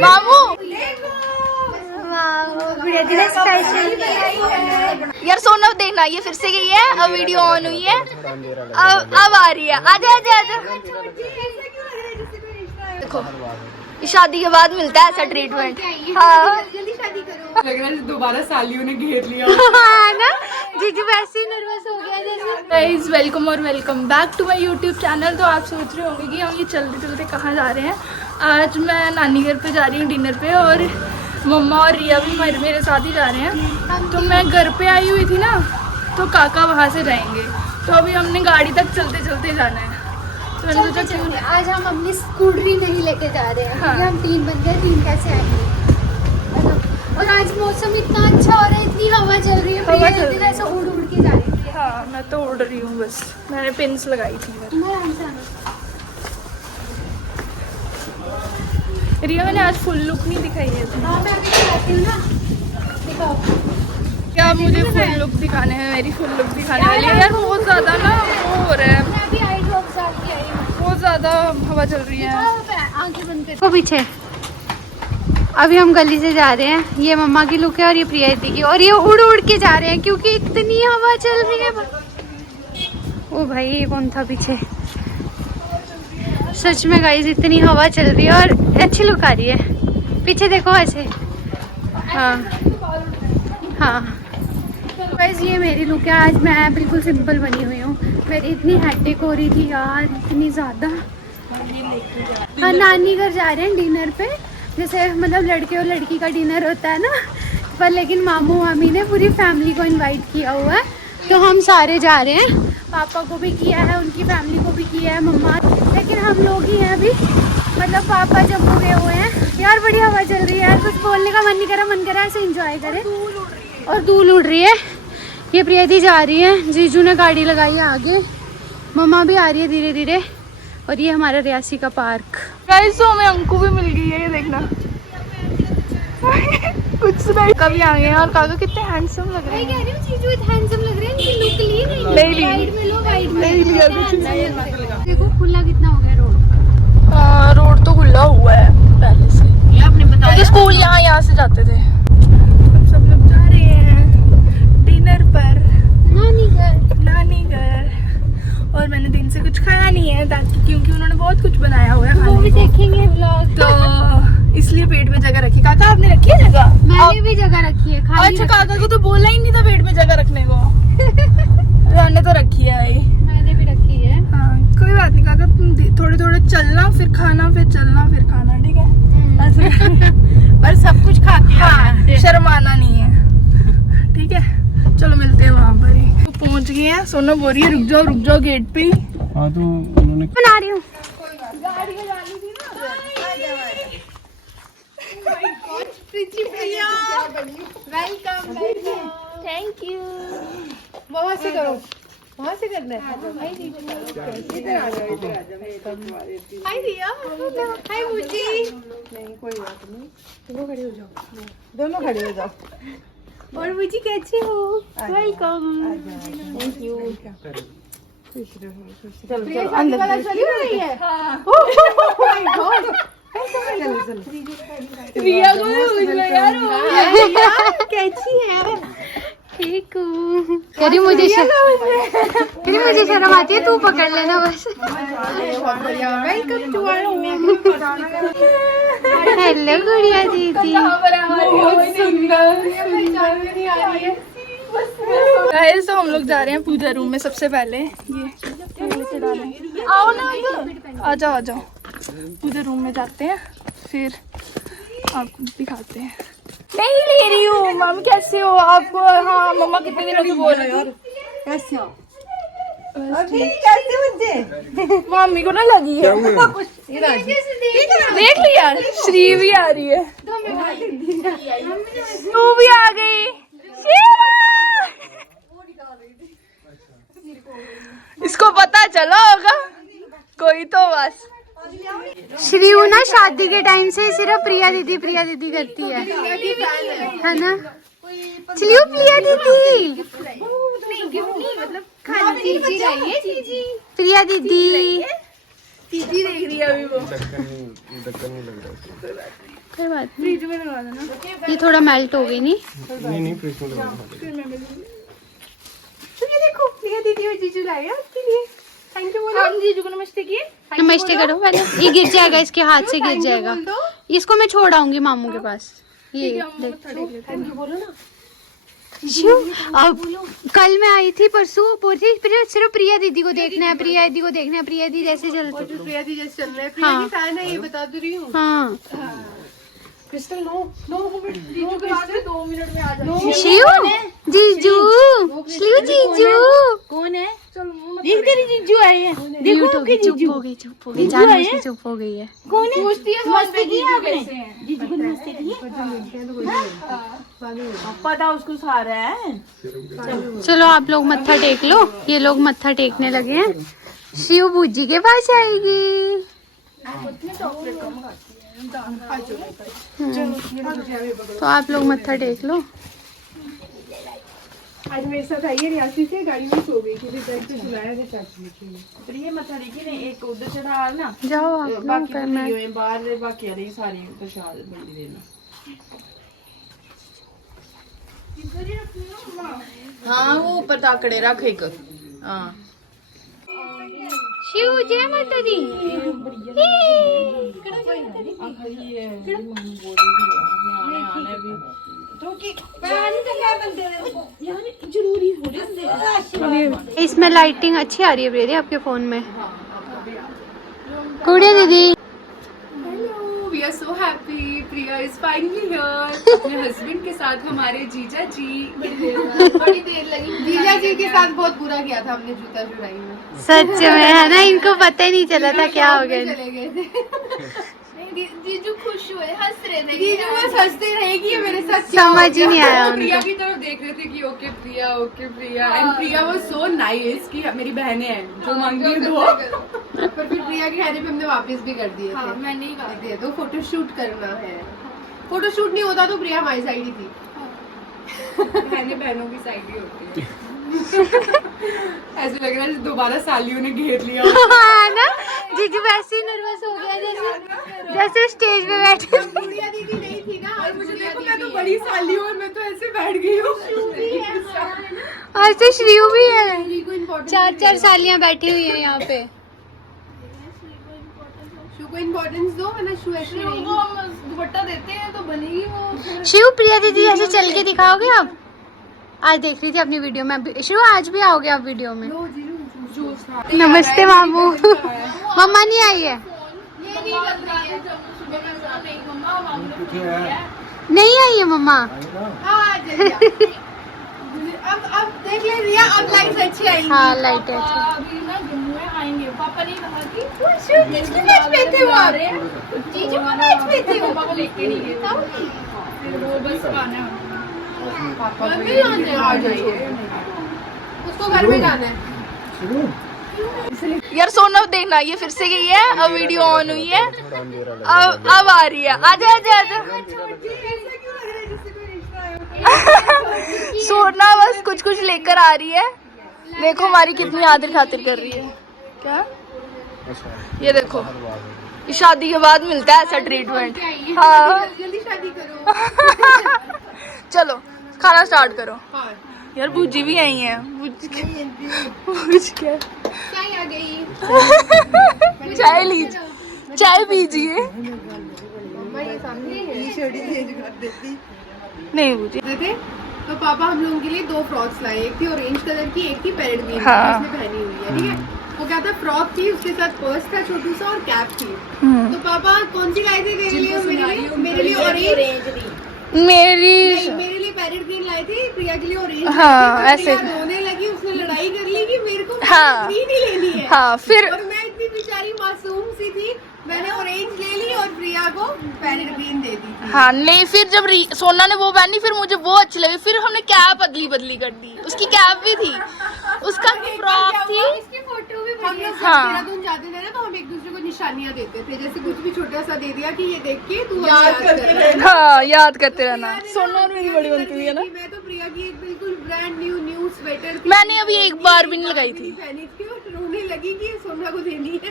मामू यार सोनम देखना, ये फिर से गई है, अब वीडियो ऑन हुई है, अब आ रही है। आजा आजा आजा। देखो शादी के बाद मिलता है ऐसा ट्रीटमेंट। हाँ जल्दी शादी करो। लग रहा है दोबारा सालियों ने घेर लिया ना। जीजू वैसे ही नर्वस हो गया जैसे। गाइस वेलकम और welcome back to my YouTube channel. तो आप सोच रहे होंगे कि हम ये चलते चलते कहाँ जा रहे हैं। आज मैं नानी घर पे जा रही हूँ डिनर पे, और मम्मा और रिया भी मेरे साथ ही जा रहे हैं। तो मैं घर पे आई हुई थी ना, तो काका वहाँ से रहेंगे, तो अभी हमने गाड़ी तक चलते चलते जाना है। तो मैंने सोचा क्यों आज हम अपनी स्कूटरी नहीं लेके जा रहे हैं। हाँ। हम 3 बंदे 3 कैसे आएंगे। और आज मौसम इतना अच्छा हो रहा है, इतनी हवा चल रही है, हवा चल रही है, ऐसे उड़ उड़ के जा रही है। हाँ मैं तो उड़ रही हूँ बस, मैंने पिन्स लगाई थी। रिया मैंने आज फुल लुक नहीं दिखाई है। हाँ मैं अभी दिखाती हूँ ना, दिखाओ। क्या मुझे फुल लुक दिखाने हैं, मेरी फुल लुक दिखाने वाली है यार। बहुत ज़्यादा ना वो हो रहा है, मैं अभी आई ड्रॉप डाल के आई हूँ। बहुत ज़्यादा हवा चल रही है। आंखें बंद कर। वो पीछे अभी हम गली से जा रहे हैं। ये मम्मा की लुक है और ये प्रिया दीदी की, और ये उड़ उड़ के जा रहे हैं क्योंकि इतनी हवा चल रही है। ओ भाई ये कौन था पीछे। सच में गाइस इतनी हवा चल रही है और अच्छी लुक आ रही है। पीछे देखो ऐसे। हाँ हाँ गाइस ये मेरी लुक है। आज मैं बिल्कुल सिंपल बनी हुई हूँ। मेरी इतनी हेडेक हो रही थी यार, इतनी ज़्यादा। हाँ नानी घर जा रहे हैं डिनर पे, जैसे मतलब लड़के और लड़की का डिनर होता है ना, पर लेकिन मामू मामी ने पूरी फैमिली को इनवाइट किया हुआ है, तो हम सारे जा रहे हैं। पापा को भी किया है, उनकी फैमिली को भी किया है, मम्मा, लेकिन हम लोग ही हैं अभी। मतलब पापा जम्मू गए हुए हैं। यार बड़ी हवा चल रही है यार, कुछ बोलने का मन नहीं करा, मन करा ऐसे इंजॉय करें। और धूल उड़ रही है। ये प्रिया दी जा रही है, जीजू ने गाड़ी लगाई है आगे, मम्मा भी आ रही है धीरे धीरे। और ये हमारा रियासी का पार्क। गाइस तो हमें अंकु भी मिल गई है, ये देखना। कुछ नहीं, कभी आ गए हैं। और काका कितने हैंडसम लग रहे हैं। मैं कह रही हूँ जीजू इतना हैंडसम लग रहे हैं, इनकी लुक ली नहीं ली। साइड में लो, वाइड में नहीं लिया कुछ। देखो खुला कितना हो गया रोड। हाँ रोड तो खुला हुआ है पहले से। ये आपने बताया तो स्कूल यहाँ से जाते थे। अब सब लोग जा रहे हैं डिनर पर नानी घर। और मैंने दिन से कुछ खाया नहीं है ताकि, क्योंकि उन्होंने बहुत कुछ बनाया हुआ है वो भी देखेंगे व्लॉग, तो इसलिए पेट में जगह रखी। काका आपने रखी है जगह? मैंने भी जगह रखी है। अच्छा काका को तो बोला ही नहीं था पेट में जगह रखने को। मैंने तो रखी है भाई। मैंने भी रखी है। हाँ कोई बात नहीं काका, तुम थोड़े थोड़े चलना फिर खाना, फिर चलना फिर खाना, ठीक है? पर सब कुछ खा के हाँ शर्माना नहीं है, ठीक है? चलो मिलते हैं वहाँ पर ही। तो पहुँच गए हैं। सोना बोल रही है रुक जाओ गेट पे ही। हाँ तो उन्होंने बना रही हूँ। गाड़ी में जानी थी ना। Welcome thank you. वहाँ से करो, वहाँ से करना है। इधर आ जाओ, इधर आ जाओ। हाय रिया, हाय मुझी। नहीं कोई बात नहीं, दोनों खड़े हो जाओ, दोनों खड़े हो जाओ। और मुझी कैसी हो? वेलकम। Thank you. चलो चलो अंदर चली रही है। रिया को भी पूछ लो यार, कैसी है? ठीक हूँ। करी मुझे शर्म आती है, तू पकड़ लेना बस। Welcome to our home. Hello Gudiya दीदी। बहुत सुंदर। गाइस तो हम लोग जा रहे हैं पूजा रूम में। सबसे पहले ये आओ ना, आ जाओ। पूजा रूम में जाते हैं, फिर आपको दिखाते हैं। नहीं ले रही हूँ। मामी कैसे हो आपको? हाँ मम्मा कितने दिनों से बोल रही हो। कैसे हो? मामी को ना लगी है। देख लिया, श्री भी आ रही है, तू भी आ गई। इसको पता चला होगा कोई तो बस। श्रीयू ना शादी के टाइम से सिर्फ प्रिया दीदी करती है ना? श्रीयू प्रिया दीदी, प्रिया दीदी दीदी देख रही है अभी वो। ढक्कन नहीं लग रहा उसको। कोई बात नहीं, फ्रिज में लगा देना। ये थोड़ा मेल्ट हो गई नहीं। नहीं फ्रिज में लगाना। तो ये देखो प्रिया दीदी और जीजू लाए हैं आपके लिए। थैंक यू बोलो। हम जीजू को नमस्ते किए। नमस्ते करो पहले, ये गिर जाएगा, इसके हाथ से गिर जाएगा। इसको मैं छोड़ आऊंगी मामू के पास। ये थैंक यू बोलो ना। अब कल मैं आई थी, परसों बोल रही सिर्फ प्रिया दीदी को देखना है, प्रिया दीदी को देखना है, प्रिया दीदी जैसे चलती। प्रिया दीदी जैसे चल रहे हैं, प्रिया की फैन है, ये बता दे रही हूँ। हाँ क्रिस्टल नो मिनट, जीजू के बाद 2 मिनट में आ जाओ। शिव जीजू, शिव जीजू कौन है? देख तेरी जीजू आए हैं। देखो चुप हो गई, चुप हो गई, जानबूझ के चुप हो गई है। कौन है? पूछती है नमस्ते की आपने? जीजू को नमस्ते की। पता उसको सारा है। चलो आप लोग मत्था टेक लो, ये लोग मत्था टेकने लगे हैं। शिव बूजी के पास आएगी। तो आप लोग मत्था टेक लो। आज मेरे साथ आई है रियासी से, गाड़ी में सो गई थी, रिजल्ट से सुनाया था चाची ने। तो ये मत्था टेकी ने एक उधर चढ़ा ना, जाओ आप लोग, बाकी पर मैं हुए बाहर, बाकी आ रही सारी प्रसाद बंदी देना। हाँ वो पताकड़े रख एक। हाँ शिव जय माता दी। इसमें लाइटिंग अच्छी आ रही है प्रिया आपके फोन में। गुड़िया दीदी We are so happy. Priya is finally here. अपने हस्बैंड के साथ हमारे जीजा जी। बड़ी देर लगी। जीजा जी के साथ बहुत बुरा किया था हमने जूता चुराई में। सच में है ना, इनको पता ही नहीं चला था क्या हो गया। चले गए थे। जीजू खुश हुए, हंस रहे थे। जीजू बस हंसते रहेगी मेरे साथ। समझ ही नहीं आया प्रिया उनको। की तरफ देख रहे थे कि ओके प्रिया एंड प्रिया वो सो नाइस कि मेरी बहनें हैं जो मांगी दो। पर फिर प्रिया के कहने पे हमने वापस भी कर दिए थे। मैंने ही कर दिया, तो फोटोशूट करना है। फोटोशूट नहीं होता तो प्रिया हमारी साइड ही थी। बहनों की साइड ही होती है। ऐसे लग रहा है दोबारा सालियों ने घेर लिया ना, जीजू वैसे ही नर्वस हो गया जैसे स्टेज पे बैठे। प्रिया दीदी नहीं थी ना, और मुझे देखो मैं तो बड़ी साली हूँ और मैं तो ऐसे बैठ गई हूँ। आज तो श्रीयू भी है, श्री को इम्पोर्टेंस 4 सालियाँ बैठी हुई है यहाँ पे। शू को इम्पोर्टेंस दो, है ना। शू ऐसे दुपट्टा देते हैं तो बनेगी वो। शिव प्रिया दीदी ऐसे चल के दिखाओगे आप? आज देख रही थी अपनी वीडियो में। शिव आज भी आओगे आप वीडियो में? नमस्ते मामू। मम्मा नहीं आई है? नहीं आई है मम्मा। अब देख ले रिया, अब लाइट अच्छी आएगी। हाँ लाइट है अच्छी। अभी ना जम्मू में आएंगे। पापा ने कहा कि किसके मैच पे थे वो? जीजू को मैच पे थे। पापा को लेके नहीं गए था, फिर वो बस आना है। पापा भी आ जाइए, उसको घर में जाना है। यार सोना देखना, ये फिर से गई है। अब वीडियो ऑन हुई है, अब आ रही है। आजा आजा आजा। सोना बस कुछ कुछ लेकर आ रही है। देखो हमारी कितनी आदर खातिर कर रही है। क्या ये देखो, ये शादी के बाद मिलता है ऐसा ट्रीटमेंट। हाँ जल्दी शादी करो। चलो खाना स्टार्ट करो। यार बूजी भी आई है। चाय आ गई। चाय लीजिए, चाय पीजिए। नहीं बूजी थे तो पापा हम लोगों के लिए 2 फ्रॉक्स लाए। एक थी ऑरेंज कलर की, एक थी पैरेट ग्रीन की, जिसने पहनी हुई है। ठीक है, वो क्या था, फ्रॉक थी, उसके साथ पर्स था छोटू सा और कैप थी। तो पापा कौन सी लाए थे मेरे लिए? मेरे लिए ऑरेंज, मेरे लिए पैरेट ग्रीन लाए थे, प्रिया के लिए ऑरेंज। हाँ ऐसे रोने लगी, उसने लड़ाई कर ली कि मेरे को ग्रीन ही लेनी है। हाँ फिर और मैं इतनी बेचारी मासूम सी थी, मैंने ऑरेंज ले ली और प्रिया को पैरेट ग्रीन दे दी। हाँ नहीं, फिर जब सोना ने वो पहनी फिर मुझे वो अच्छी लगी, फिर हमने कैप बदली कर दी। उसकी कैप भी थी, उसका फ्रॉक थी। इसकी फोटो भी हम लोग देहरादून जाते थे ना, तो हम एक दूसरे को निशानियाँ देते थे, जैसे कुछ भी छोटा सा दे दिया कि ये देख के तू याद करते रहना। हाँ याद करते रहना। सोना और मेरी बड़ी बनती हुई है ना। मैं तो प्रिया की एक बिल्कुल ब्रांड न्यू स्वेटर मैंने अभी एक बार भी नहीं लगाई थी। पहनी थी और रोने लगी कि ये सोना को देनी है।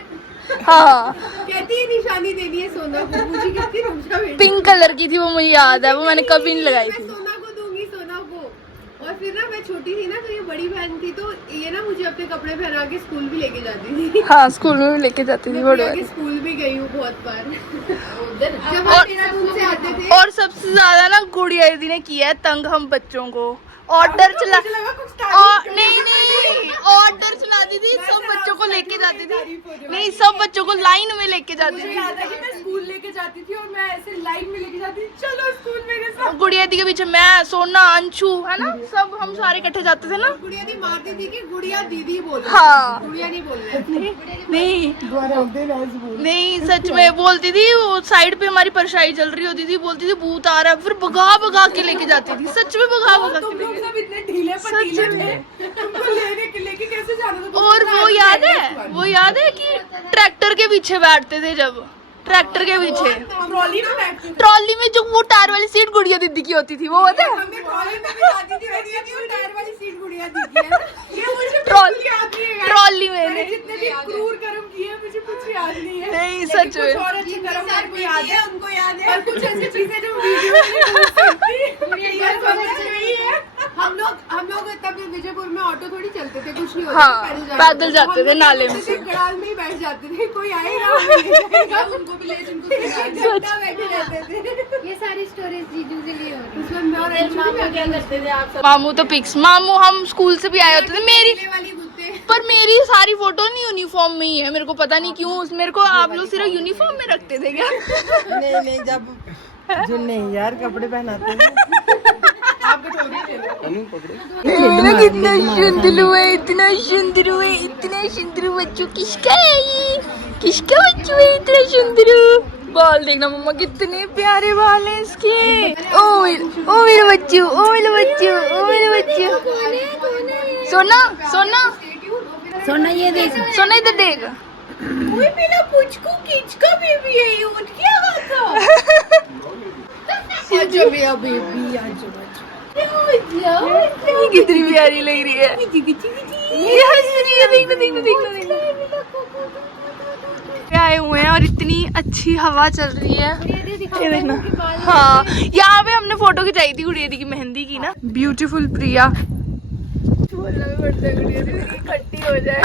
हाँ कहती है निशानी देनी है सोना को, मुझे कितनी रुपया भेजी। पिंक कलर की थी वो, मुझे याद है, वो मैंने कभी नहीं लगाई थी। सोना को दूंगी सोना को। और फिर ना मैं छोटी थी ना, तो ये बड़ी बहन थी, तो ये ना मुझे अपने कपड़े पहना के स्कूल भी लेके जाती थी। हाँ स्कूल में भी लेके जाती थी बड़ी वाली। स्कूल भी गई हूँ बहुत बार जब और- देहरादून से आते थे। और सबसे ज्यादा ना गुड़िया दीदी ने किया है तंग हम बच्चों को। ऑर्डर चला नहीं ऑर्डर चलाती थी, सब बच्चों को लेके जाती थी। नहीं सब बच्चों को लाइन में लेके जाती थी। याद है कि मैं स्कूल लेके जाती थी और मैं ऐसे लाइन में लेके जाती थी, चलो स्कूल मेरे साथ। गुड़िया दी के पीछे मैं, सोना, अंशु है ना, सब हम सारे इकट्ठे जाते थे ना। गुड़िया दी मारती थी कि गुड़िया दीदी बोल, हाँ गुड़िया नहीं बोलना। नहीं सच में बोलती थी। वो साइड पे हमारी परछाई चल रही होती थी, बोलती थी भूत आ रहा है, फिर भगा भगा के लेके जाती थी। सच में भगा भगा के लेके सब इतने ढीले पतीले थे, तुमको लेके कैसे जाना था? और वो याद है कि ट्रैक्टर के पीछे बैठते थे, जब ट्रैक्टर के पीछे ट्रॉली में बैठते थे। ट्रॉली में जो वो टायर वाली सीट गुड़िया दीदी की होती थी, वो होता है। हमें ट्रॉली में भी जाती थी, वैसे ही वो टायर वाली सीट गुड़िया दी है ना। ये मुझे ट्रॉली बिल्कुल याद नहीं है। ट्रॉली में मैंने जितने भी क्रूर कर्म किए मुझे कुछ याद नहीं है। नहीं सच में कुछ और अच्छे कर्म आपको याद है, उनको याद है। और कुछ ऐसी चीजें जो वीडियो में नहीं भूल सकती। हम लोग तब विजयपुर में ऑटो थोड़ी चलते थे, कुछ नहीं होता था, हाँ पैदल जाते थे नाले में से। गड़ाल में ही बैठ जाते थे, कोई आएगा उनको भी ले, जिनको बैठे रहते थे। ये सारी स्टोरीज जीजू के लिए हो रही है। और मामू क्या करते थे आप सब? मामू तो पिक्स, मामू हम स्कूल से भी आए होते थे। पर मेरी सारी फोटो नहीं यूनिफॉर्म में ही है, मेरे को पता नहीं क्यों। मेरे को आप लोग सिर्फ यूनिफॉर्म में रखते थे क्या? नहीं जब जो नहीं यार कपड़े पहनाते हैं कितना सुंदर हुआ, इतना सुंदर हुआ, इतना सुंदर बच्चों। किसका है ये? किसका बच्चों है इतना सुंदर? बाल देखना मम्मा, कितने प्यारे बाल हैं इसके। ओ मेरे बच्चों, ओ मेरे बच्चों, ओ मेरे बच्चों। सोना सोना सोना ये देख सोना इधर देख। कोई मेरा पुचकू किचका बेबी है, ये उठ के आ गया। आजा मेरा बेबी आजा ये कितनी प्यारी लग रही है। ये हंस रही है, देखना देखना देखना देखना। आए हुए हैं और इतनी अच्छी हवा चल रही है, ये देखना। हाँ यहाँ पे हमने फोटो खिंचाई थी गुड़िया दी की मेहंदी की ना। ब्यूटीफुल प्रिया बोलना भी पड़ता है, गुड़िया दी खट्टी हो जाए।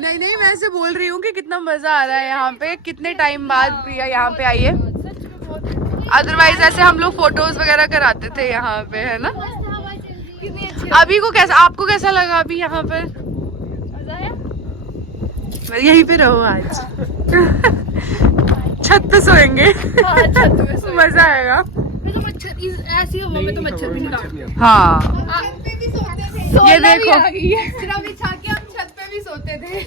नहीं मैं ऐसे बोल रही हूँ कि कितना मजा आ रहा है यहाँ पे, कितने टाइम बाद प्रिया यहाँ पे आई है। अदरवाइज ऐसे हम लोग फोटोज वगैरह कराते थे यहाँ पे, है ना। अभी को कैसा, आपको कैसा लगा अभी यहाँ पर? यहीं पे रहो आज। छत पे सोएंगे। छत पे मजा आएगा। ऐसी हवा में तो मच्छर भी नहीं काटते। हाँ ये देखो, बिस्तर बिछा के हम छत पे भी सोते थे,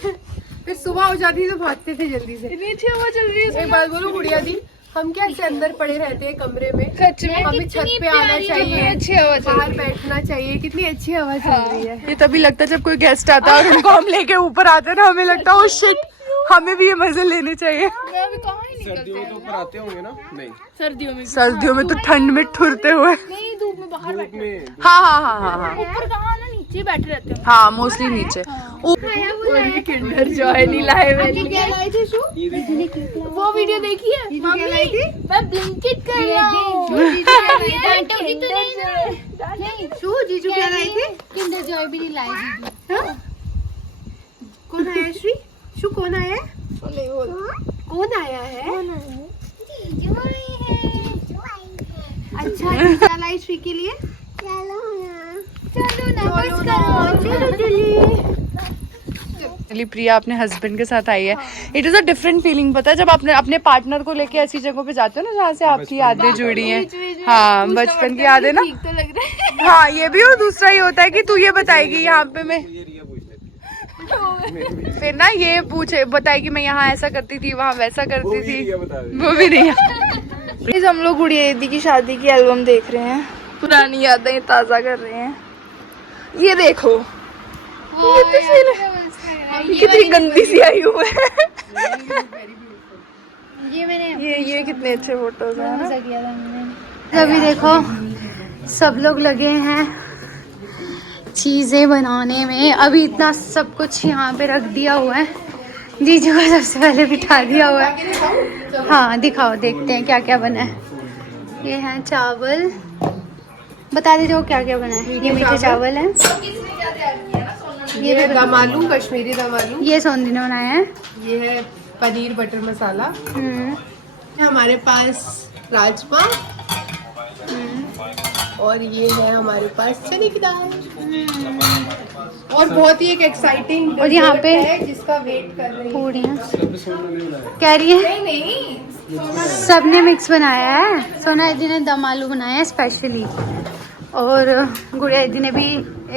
फिर सुबह हो जाती तो भागते थे जल्दी से। इतनी अच्छी हवा चल रही है। एक बात बोलो गुड़िया दी, हम क्या ऐसे अंदर पड़े रहते हैं कमरे में? सच में हमें छत पे आना चाहिए, अच्छी हवा चल बाहर रही है। बैठना चाहिए। कितनी अच्छी हवा चल रही है। ये तभी लगता है जब कोई गेस्ट आता है और उनको हम लेके ऊपर आते हैं ना, हमें लगता है ओ शिट, हमें भी ये मजे लेने चाहिए। सर्दियों तो ऊपर आते होंगे ना? नहीं सर्दियों में तो ठंड में ठुरते हुए। धूप में हाँ ऊपर कहाँ ना, नीचे बैठे रहते हैं। हाँ मोस्टली नीचे। किंडर जॉय नहीं लाए मैंने। क्या लाई थी शू? वो वीडियो देखी है? क्या लाई थी? मैं ब्लिंकिट कर रहा हूँ। शू जीजू क्या लाई थी? किंडर जॉय भी नहीं लाई कौन आया है श्री? शू कौन आया है? कौन आया है? अच्छा क्या लाई श्री के लिए? प्रिया अपने हस्बैंड के साथ आई है। It is a different feeling, पता है जब आपने अपने पार्टनर को लेके ऐसी जगह पे जाते हो ना जहाँ से आपकी यादें जुड़ी हैं। हाँ बचपन की यादें ना। तो लग रहा है। हाँ ये भी, और दूसरा ये होता है कि तू ये बताएगी यहाँ पे मैं, फिर ना ये पूछे बताएगी मैं यहाँ ऐसा करती थी वहाँ वैसा करती थी, वो भी नहीं। प्लीज हम लोग गुड़िया दीदी की शादी की एल्बम देख रहे हैं, पुरानी यादें ताजा कर रहे हैं। ये देखो ये तो कितनी गंदी सी आई हूँ मैं। ये मैंने ये कितने अच्छे फोटोज हैं ना? मजा किया था मैंने। अभी देखो सब लोग लगे हैं चीजें बनाने में। अभी इतना सब कुछ यहाँ पे रख दिया हुआ है। जीजू को सबसे पहले बिठा दिया हुआ है। हाँ दिखाओ, देखते हैं क्या क्या बना है। ये है चावल, बता दीजिए क्या क्या बना है। ये मीठे चावल है, ये दम आलू, कश्मीरी दम आलू। ये सोंदी ने बनाया है। ये है पनीर बटर मसाला। हम्म, हमारे पास राजमा और ये है हमारे पास चने की दाल। और बहुत ही एक एक्साइटिंग और यहाँ पे है जिसका वेट कर रही हूँ। पूड़ियाँ कह रही है। सबने मिक्स बनाया है। सोना दीदी ने दम आलू बनाया है स्पेशली, और गुड़िया दीदी ने भी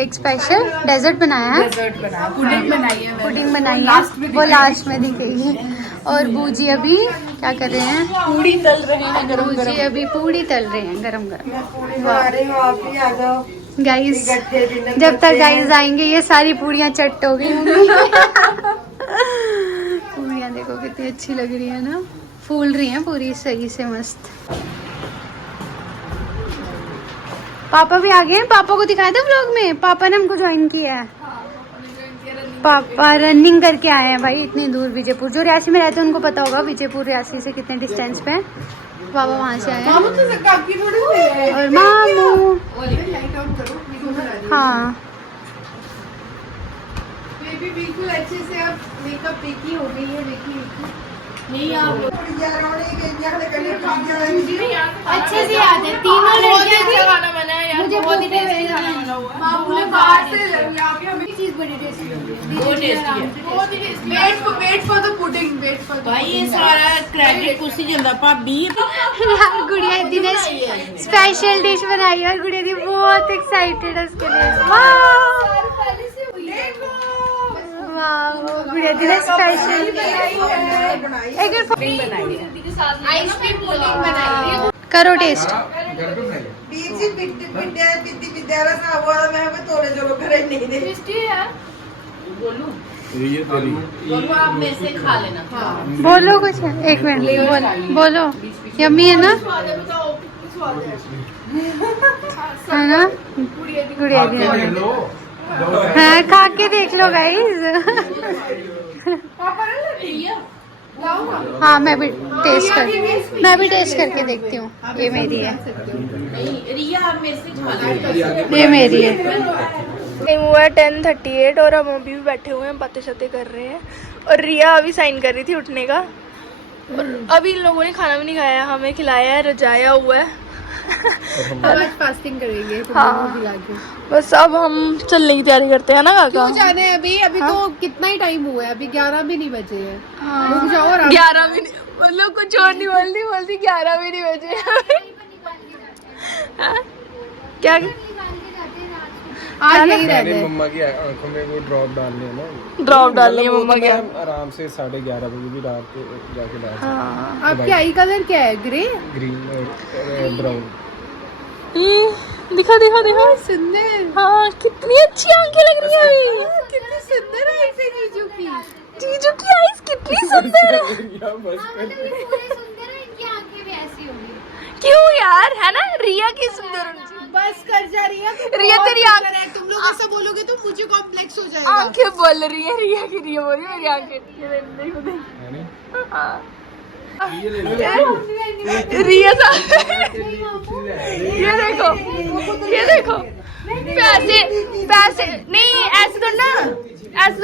एक स्पेशल डेजर्ट बनाया है। डेजर्ट बनाया, पुडिंग बनाई है। पुडिंग बनाई है, वो लास्ट में दिखेगी। और बूजी अभी क्या कर रहे हैं? पूड़ी तल रहे हैं गरम बूजी अभी पूड़ी तल रहे हैं गरम गरम। बना रही हूँ, आप भी आ जाओ। गाइस जब तक गाइस आएंगे ये सारी पूड़ियाँ चट हो गई होंगी। पूड़ियाँ देखो कितनी अच्छी लग रही है ना, फूल रही हैं पूरी सही से मस्त। पापा भी आ गए हैं। पापा को दिखाया था व्लॉग में, पापा ने हमको ज्वाइन किया है। पापा रनिंग करके आए हैं भाई इतनी दूर विजयपुर। जो रियासी में रहते हैं उनको पता होगा विजयपुर रियासी से कितने डिस्टेंस पे है। पापा वहाँ से आए हैं। और मामू हाँ बेबी बिल्कुल अच्छे से अब मेकअप बेकी हो गई है। देखिए नहीं आप अच्छे से याद है तीनों लड़कियां खाना बना है यार, मुझे बहुत ही भूख लग टेस्टी रही खाना है। बना हुआ है। मामू ने बाहर से यहाँ पे हमें चीज बड़ी टेस्टी लग रही है। बहुत टेस्टी है, बहुत ही tasty. Wait for the pudding, wait for भाई ये सारा क्रेडिट कुछ जंदा भाभी। यार गुड़िया दी ने स्पेशल डिश बनाई है और गुड़िया दी बहुत एक्साइटेड है उसके लिए। वाह गुड़िया दी ने स्पेशल आइसक्रीम पुडिंग बनाई है। करो टेस्ट। ये तेरी दोनों आप में से खा लेना। बोलो कुछ, एक मिनट बोलो। यम्मी है ना, है ना गुड़िया दी ने? हाँ खा के देख लो गाइस। हाँ मैं भी टेस्ट करके देखती हूँ। ये मेरी है, रिया आप मेरे से खा लेना। ये मेरी है। टाइम हुआ है 10:38 और हम अभी भी बैठे हुए हैं, बातें शातें कर रहे हैं। और रिया अभी साइन कर रही थी उठने का। और अभी इन लोगों ने खाना भी नहीं खाया, हमें खिलाया है, रजाया हुआ है। आज फास्टिंग करेंगे। हाँ बस अब हम चलने की तैयारी करते हैं ना काका। जाने हैं अभी तो कितना ही टाइम हुआ है, अभी 11 भी नहीं बजे है। रुक जाओ और 11 भी नहीं, उन लोग कुछ और नहीं बोलती 11 भी नहीं बजे। हाँ? क्या आज यही रहते मैंने हैं। मम्मा की आंखों में वो ड्रॉप डालने हैं ना, ड्रॉप डालनी है मतलब वो मम्मा तो क्या? मैं आराम से 11:30 बजे भी डाल के जाके डाल सकता हाँ आपकी आई कलर क्या है? ग्रे। हूँ। Green brown. दिखा दिखा दिखा सुंदर, हाँ कितनी अच्छी आंखें लग रही है। कितनी सुंदर है ऐसे जीजू की। जीजू की आईज कितनी सुंदर है। क्यों यार, है ना रिया की सुंदर होनी चाहिए। बस कर जा रही है रिया तेरी आंखें, है। तुम लोग ऐसा बोलोगे तो मुझे कॉम्प्लेक्स हो जाएगा। आंखें बोल रही है रिया की, रिया बोल रही है मेरी आंखें। ये देखो देखो। हाँ रिया ये देखो पैसे नहीं, ऐसे तो ना, ऐसे तो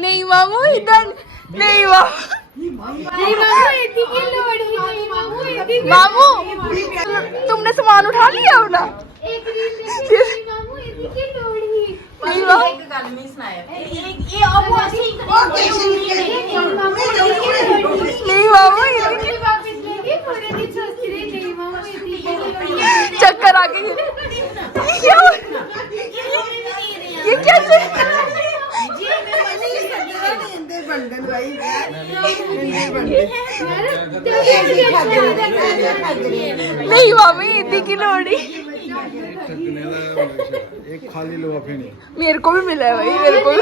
नहीं मामू इधर नहीं मामू तुमने सामान उठा लिया अपना? नहीं चक्कर आके ये कैसे? नहीं मामी इतनी की लोड़ी। एक खाली लिफाफे नहीं। मेरे को भी मिला है भाई, मेरे को भी।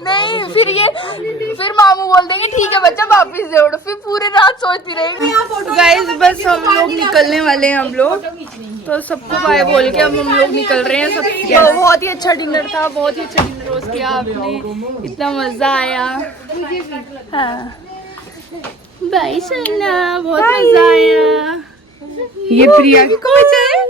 नहीं फिर मामू बोल देंगे ठीक है बच्चा वापिस दे उड़ो, फिर पूरी रात सोचती रहेगी। गाइस बस हम लोग निकलने वाले हैं हम लोग, तो सबको बाय बोल के अब हम लोग निकल रहे हैं। सब बहुत ही अच्छा डिनर था, बहुत ही अच्छा डिनर रोस्ट किया आपने, इतना मजा आया। हाँ बाय सोना, बहुत मजा आया। ये प्रिया को मजा आया,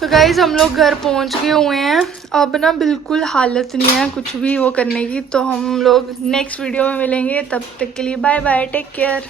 तो गाइज हम लोग घर पहुंच गए हुए हैं। अब ना बिल्कुल हालत नहीं है कुछ भी वो करने की, तो हम लोग नेक्स्ट वीडियो में मिलेंगे। तब तक के लिए बाय बाय, टेक केयर।